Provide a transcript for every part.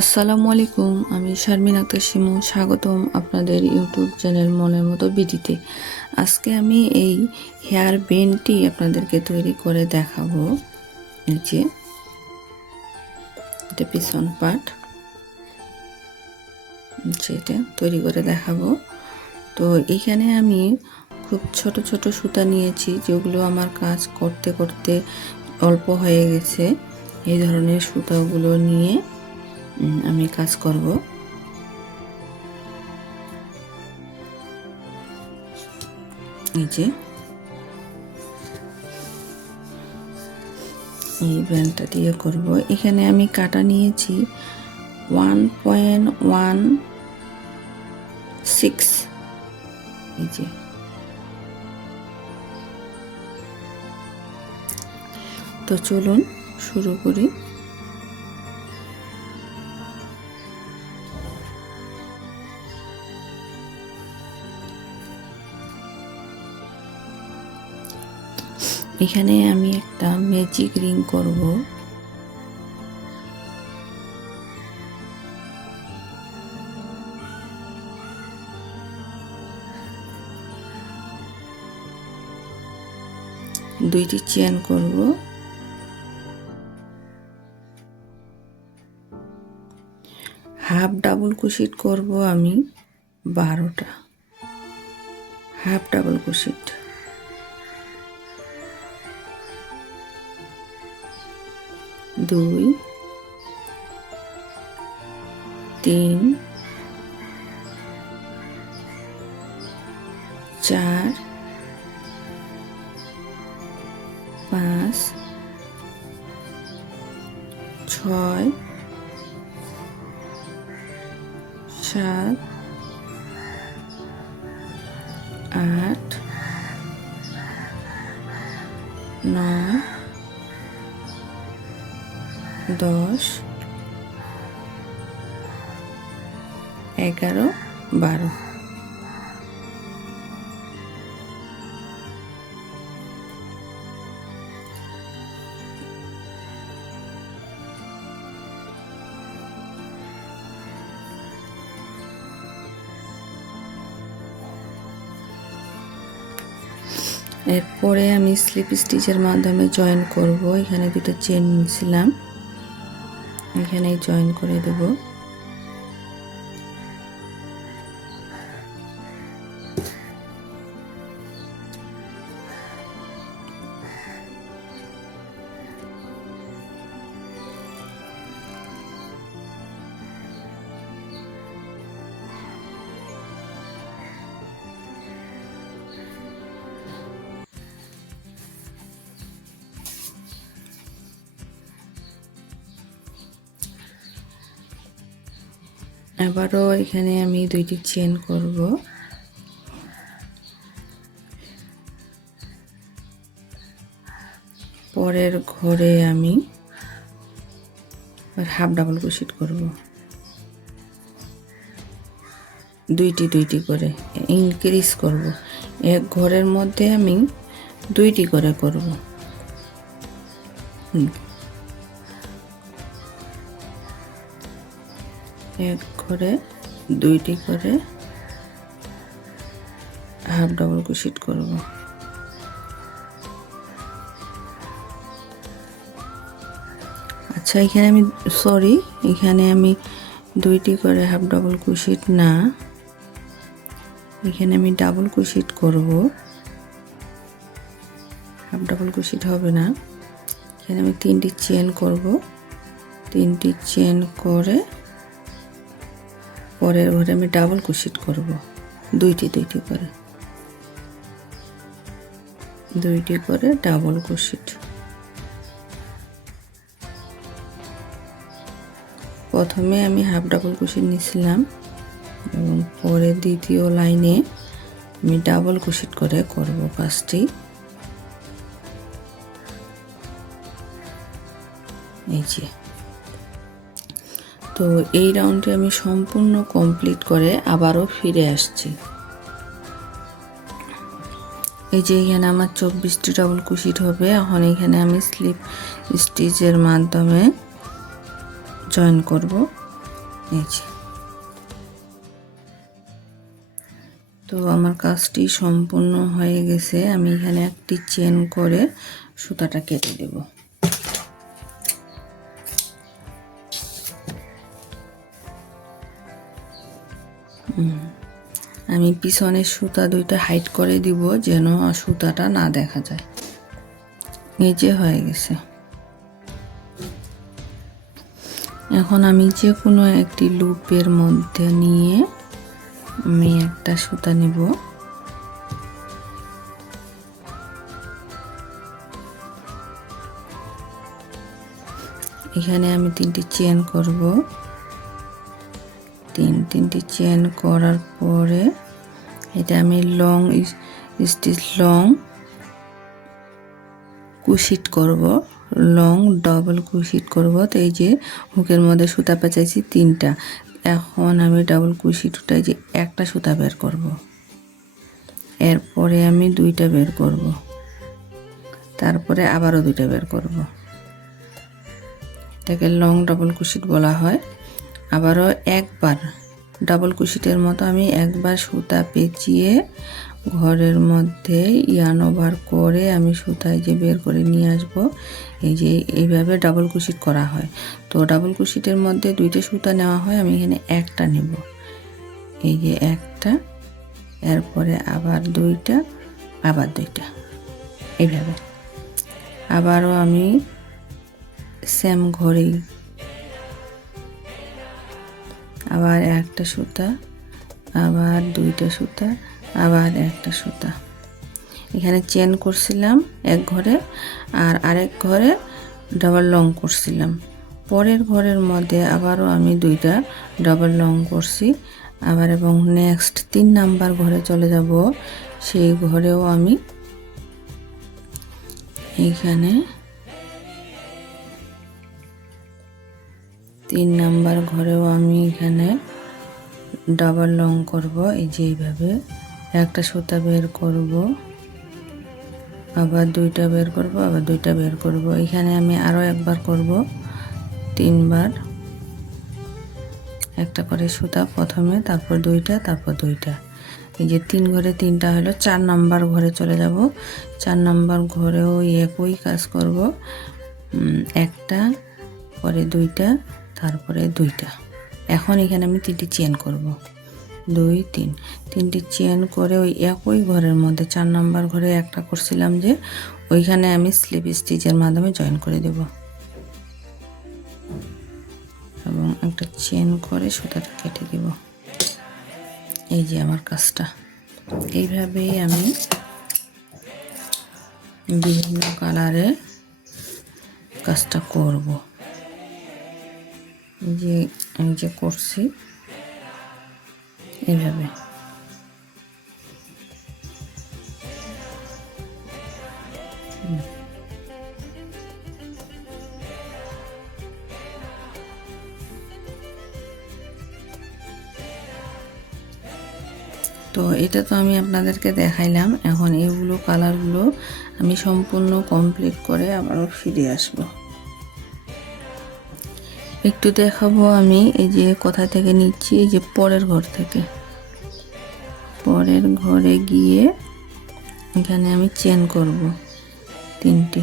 আসসালামু আলাইকুম, আমি শারমিন আক্তার শিমু। স্বাগতম আপনাদের ইউটিউব চ্যানেল মনের মতো বিডিতে। আজকে আমি এই হেয়ার বেন্ডটি আপনাদেরকে তৈরি করে দেখাবো। এই যে এটা পিছন পার্ট, যেটা তৈরি করে দেখাবো। তো এখানে আমি খুব ছোট ছোট সুতা নিয়েছি, যেগুলো আমার কাজ করতে করতে অল্প হয়ে গেছে। এই ধরনের সুতাগুলো নিয়ে আমি কাজ করব। এই যে এই ব্যান্ডটা দিয়ে করব। এখানে আমি কাটা নিয়েছি 1.16। এই যে তো চলুন শুরু করি। এখানে আমি একটা ম্যাজিক রিং করব। দুইটি চেন করব। হাফ ডাবল ক্রোশেট করব আমি 12টা। হাফ ডাবল ক্রোশেট, দুই, তিন, চার, 5, 6, 7, 8, 9, 10, 11, 12। এরপরে আমি স্লিপ স্টিচের মাধ্যমে জয়েন করব। এখানে দুটো চেন নিয়েছিলাম, এখানে জয়েন করে দেব। আবারও এখানে আমি দুইটি চেন করব। পরের ঘরে আমি হাফ ডাবল ক্রোশেট করব, দুইটি করে ইনক্রিজ করব। এক ঘরের মধ্যে আমি দুইটি করে করব। এক ঘরে দুইটি করে হাফ ডাবল ক্রোশেট করব। আচ্ছা, এখানে আমি এখানে আমি দুইটি করে হাফ ডাবল ক্রোশেট না, এখানে আমি ডাবল ক্রোশেট করব। হাফ ডাবল ক্রোশেট হবে না। এখানে আমি তিনটি চেন করব। তিনটি চেন করে পরের ঘরে আমি ডাবল ক্রোশেট করব, দুইটি করে ডাবল ক্রোশেট। প্রথমে আমি হাফ ডাবল ক্রোশেট নিয়েছিলাম এবং পরে দ্বিতীয় লাইনে আমি ডাবল ক্রোশেট করে করব কাজটি। এই যে তো এই রাউন্ডে আমি সম্পূর্ণ কমপ্লিট করে আবারও ফিরে আসছি। এই যে এখানে আমার 24টি ডাবল ক্রোশেট হবে। এখন এখানে আমি স্লিপ স্টিচের মাধ্যমে জয়েন করব। এই যে। তো আমার কাজটি সম্পূর্ণ হয়ে গেছে। আমি এখানে একটি চেন করে সুতাটা কেটে দেব। আমি পিছনের সুতা দুইটা হাইড করে দিব যেন সুতাটা না দেখা যায়। এই যে হয়ে গেছে। এখন আমি যে কোনো একটি লুপের মধ্যে নিয়ে আমি একটা সুতা নেব। এখানে আমি 3টি চেন করব। তিনটি চেন করার পরে এটা আমি লং স্টিচ লং কুশিট করব, লং ডাবল কুশিট করব। তো এই যে হুকের মধ্যে সুতা পেঁচাইছি 3টা। এখন আমি ডাবল কুশিটটা যে একটা সুতা বের করব, এরপরে আমি 2টা বের করব, তারপরে আবারও 2টা বের করব। এটাকে লং ডাবল কুশিট বলা হয়। আবারও একবার ডাবল কুশিটের মতো আমি একবার সুতা পেঁচিয়ে ঘরের মধ্যে ইয়ার্ন ওভার করে আমি সুতায় যে বের করে নিয়ে আসব। এই যে এইভাবে ডাবল কুশিট করা হয়। তো ডাবল কুশিটের মধ্যে 2টা সুতা নেওয়া হয়, আমি এখানে একটা নেব। এই যে একটা, এরপরে আবার 2টা, আবার 2টা, এইভাবে। আবারও আমি সেম ঘরেই আবার একটা সুতা, আবার 2টা সুতা, আবার একটা সুতা। এখানে চেন করছিলাম এক ঘরে, আর আরেক ঘরে ডাবল লং করছিলাম। পরের ঘরের মধ্যে আবারও আমি 2টা ডাবল লং করছি আবার, এবং নেক্সট 3 নাম্বার ঘরে চলে যাব। সেই ঘরেও আমি এইখানে 3 নাম্বার ঘরেও আমি এখানে ডাবল লং করব। এই যে এইভাবে একটা সুতা বের করব, আবার 2টা বের করব, আবার 2টা বের করব। এখানে আমি আরও একবার করব, 3বার একটা করে সুতা প্রথমে, তারপর 2টা, তারপর 2টা। এই যে 3 ঘরে 3টা হলো। 4 নাম্বার ঘরে চলে যাব। 4 নাম্বার ঘরেও একই কাজ করব, একটা, পরে 2টা, তারপরে 2টা। এখন এখানে আমি 3টি চেন করব, 2 3, 3টি চেন করে ওই একই ঘরের মধ্যে 4 নাম্বার ঘরে একটা করছিলাম যে, ওইখানে আমি স্লিপ স্টিচের মাধ্যমে জয়েন করে দেব এবং একটা চেন করে সুতাটা কেটে দেব। এই যে আমার কাজটা। এইভাবেই আমি বিভিন্ন কালারে কাজটা করব। যে আমি যে করছি এইভাবে। তো এটা তো আমি আপনাদেরকে দেখাইলাম। এখন এগুলো কালারগুলো আমি সম্পূর্ণ কমপ্লিট করে আবারও ফিরে আসব। একটু দেখাবো আমি এই যে কোথা থেকে নিচ্ছি। এই যে পরের ঘর থেকে, পরের ঘরে গিয়ে এখানে আমি চেন করব 3টি,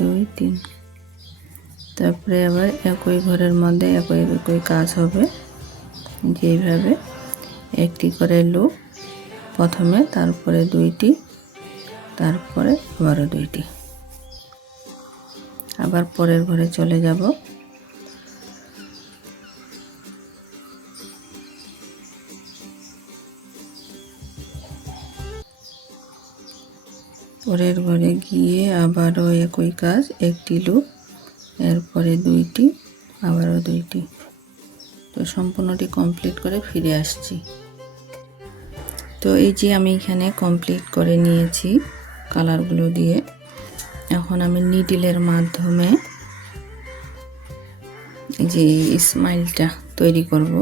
2 3। তারপরে আবার একই ঘরের মধ্যে একই কাজ হবে। যেভাবে একটি করে লুপ প্রথমে, তারপরে 2টি, তারপরে আবারও 2টি। আবার পরের ঘরে চলে যাব। পরের ঘরে গিয়ে আবারও একই কাজ, একটি লুপ, এরপরে 2টি, আবারও 2টি। তো সম্পূর্ণটি কমপ্লিট করে ফিরে আসছি। তো এই যে আমি এখানে কমপ্লিট করে নিয়েছি কালারগুলো দিয়ে। এখন আমি নিডলের মাধ্যমে এই যে স্মাইলটা তৈরি করব।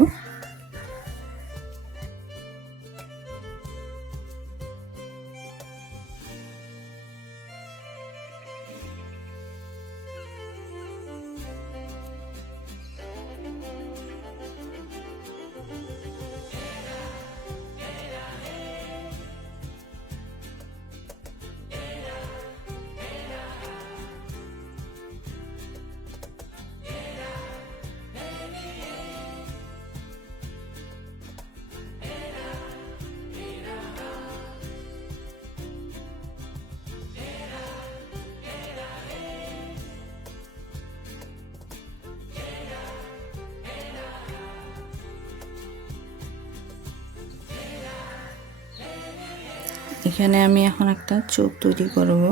এখানে আমি এখন একটা চোখ তৈরি করব।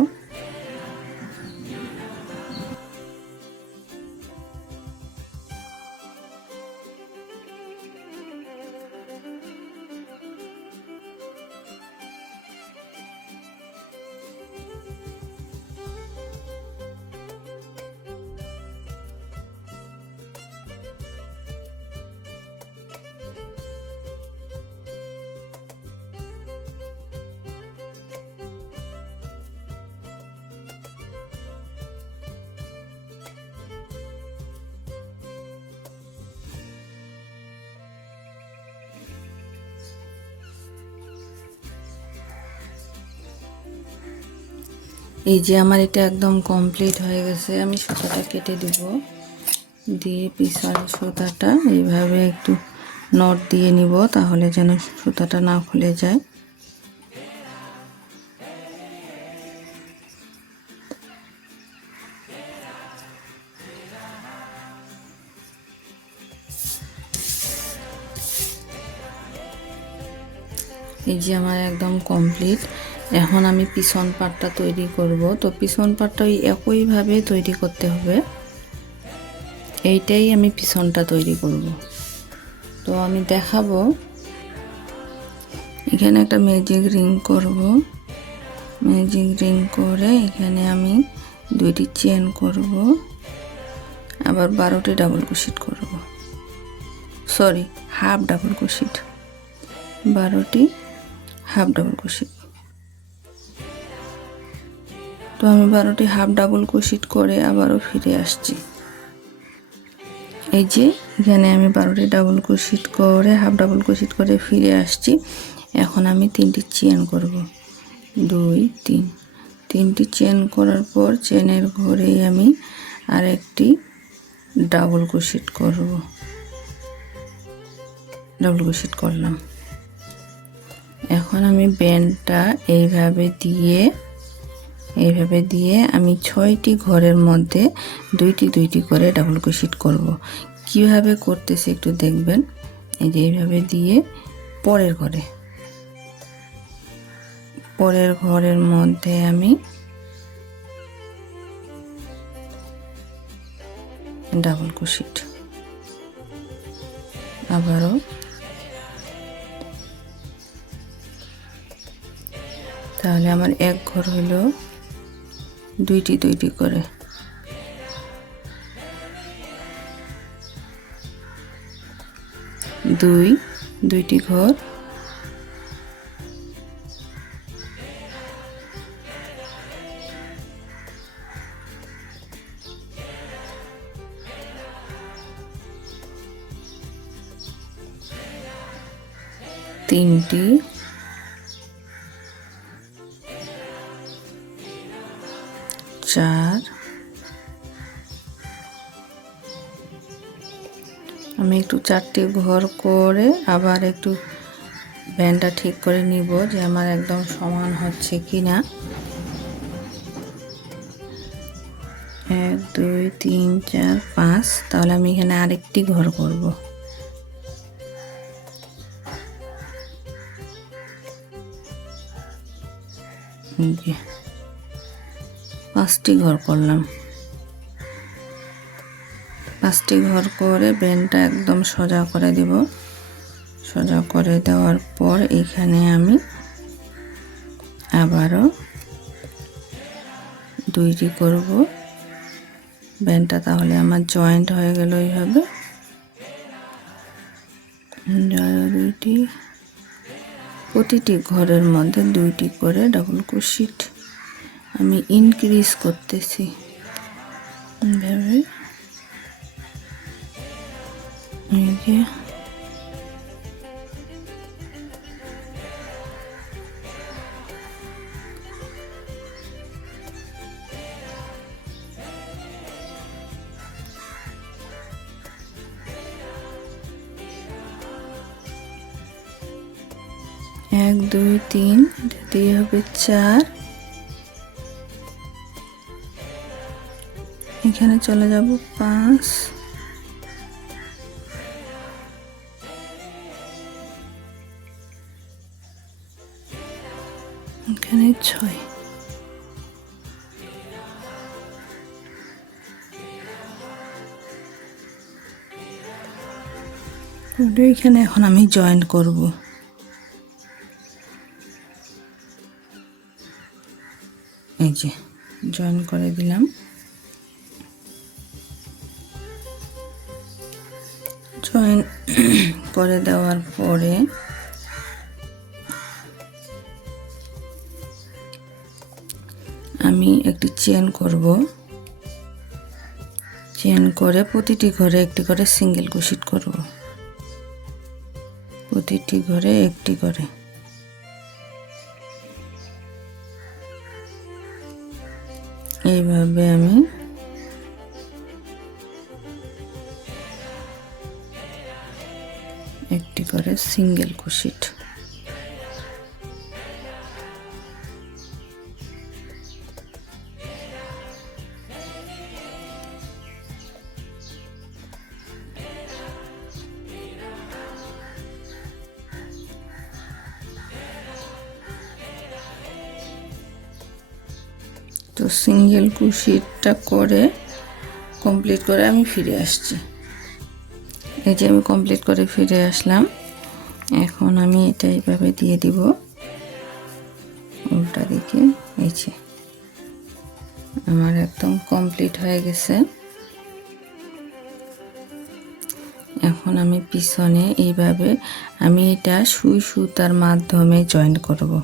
এই যে আমার এটা একদম কমপ্লিট হয়ে গেছে। আমি সুতাটা কেটে দিব, দিয়ে পিছনের সুতাটা এইভাবে একটু নট দিয়ে নিব, তাহলে যেন সুতাটা না খুলে যায়। এই যে আমার একদম কমপ্লিট। এখন আমি পিছন পাটটা তৈরি করব। তো পিছন পাটটা ওই একইভাবে তৈরি করতে হবে। এইটাই আমি পিছনটা তৈরি করব। তো আমি দেখাবো। এখানে একটা ম্যাজিক রিং করব। ম্যাজিক রিং করে এখানে আমি 2টি চেন করব, আবার 12টি ডাবল ক্রোশেট করব। সরি, হাফ ডাবল ক্রোশেট, 12টি হাফ ডাবল ক্রোশেট। তো আমি 12টি হাফ ডাবল ক্রোশেট করে আবারও ফিরে আসছি। এই যে এখানে আমি 12টি ডাবল ক্রোশেট করে হাফ ডাবল ক্রোশেট করে ফিরে আসছি। এখন আমি 3টি চেন করব, 2 3। 3টি চেন করার পর চেনের ঘরেই আমি আরেকটি ডাবল ক্রোশেট করব। ডাবল ক্রোশেট করলাম। এখন আমি ব্যান্ডটা এইভাবে দিয়ে আমি 6টি ঘরের মধ্যে 2টি করে ডাবল ক্রোশেট করব। কিভাবে করতেছি একটু দেখবেন। এই যে এইভাবে দিয়ে পরের ঘরের মধ্যে আমি ডাবল ক্রোশেট, আবারও তাহলে আমার এক ঘর হলো 2টি করে। দুইটি ঘর, তিনটি, 4। আমি একটু 4টি ঘর করে আবার একটু ব্যান্ডটা ঠিক করে নিব যে আমার একদম সমান হচ্ছে কিনা। 1 2 3 4 5। তাহলে আমি এখানে আরেকটি ঘর করব। এই 5টি ঘর করলাম। 5টি ঘর করে ব্যান্ডটা একদম সোজা করে দেব। সোজা করে দেওয়ার পর এখানে আমি আবারও 2টি করব ব্যান্ডটা, তাহলে আমার জয়েন্ট হয়ে গেল। এইভাবে 2টি, প্রতিটি ঘরের মধ্যে 2টি করে ডাবল ক্রোশেট আমি ইনক্রিজ করতেছি। এইভাবে এই যে 1 2 3, এটা দিয়ে হবে 4। এখানে চলে যাব 5, এখানে 6। এখানে এখন আমি জয়েন করব। এই যে জয়েন করে দিলাম। জয়েন করে দেওয়ার পরে আমি একটি চেন করব। চেন করে প্রতিটি ঘরে একটি করে সিঙ্গেল ক্রোশেট করব। প্রতিটি ঘরে একটি করে। এইভাবে আমি একটি করে সিঙ্গেল ক্রোশেট। তো সিঙ্গেল ক্রোশেটটা করে কমপ্লিট করে আমি ফিরে আসছি। এই যে আমি কমপ্লিট করে ফিরে আসলাম। এখন আমি এটা এইভাবে দিয়ে দিব উল্টা দিকে। এই যে আমার একদম কমপ্লিট হয়ে গেছে। এখন আমি পিছনে এইভাবে আমি এটা সুই সুতার মাধ্যমে জয়েন করব।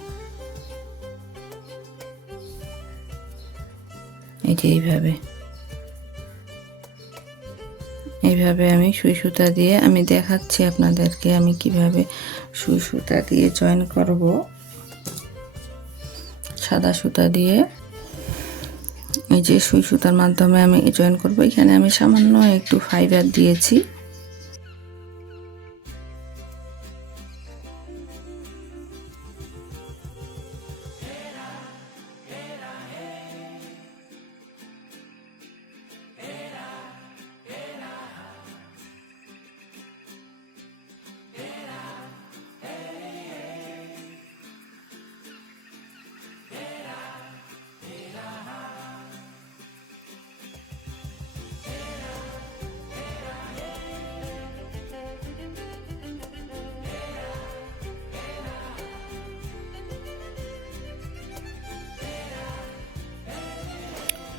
এই যে এইভাবে আমি সুই সুতা দিয়ে আমি দেখাচ্ছি আপনাদেরকে আমি কিভাবে সুই সুতা দিয়ে জয়েন করব। সাদা সুতা দিয়ে এই যে সুই সুতার মাধ্যমে আমি জয়েন করব। এখানে আমি সামান্য একটু ফাইবার দিয়েছি।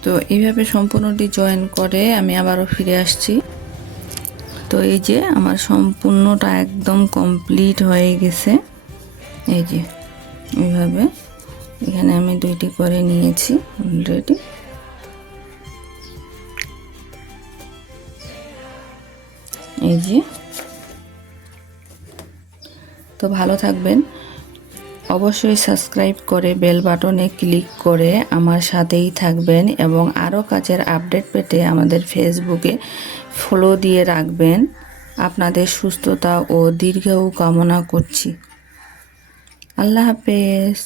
তো এইভাবে সম্পূর্ণটি জয়েন করে আমি আবারও ফিরে আসছি। তো এই যে আমার সম্পূর্ণটা একদম কমপ্লিট হয়ে গেছে। এই যে এইভাবে এখানে আমি দুইটি করে নিয়েছি অলরেডি। এই যে তো ভালো থাকবেন। অবশ্যই সাবস্ক্রাইব করে বেল বাটনে ক্লিক করে আমার সাথেই থাকবেন এবং আরও কাজের আপডেট পেতে আমাদের ফেসবুকে ফলো দিয়ে রাখবেন। আপনাদের সুস্থতা ও দীর্ঘায়ু কামনা করছি। আল্লাহ হাফেজ।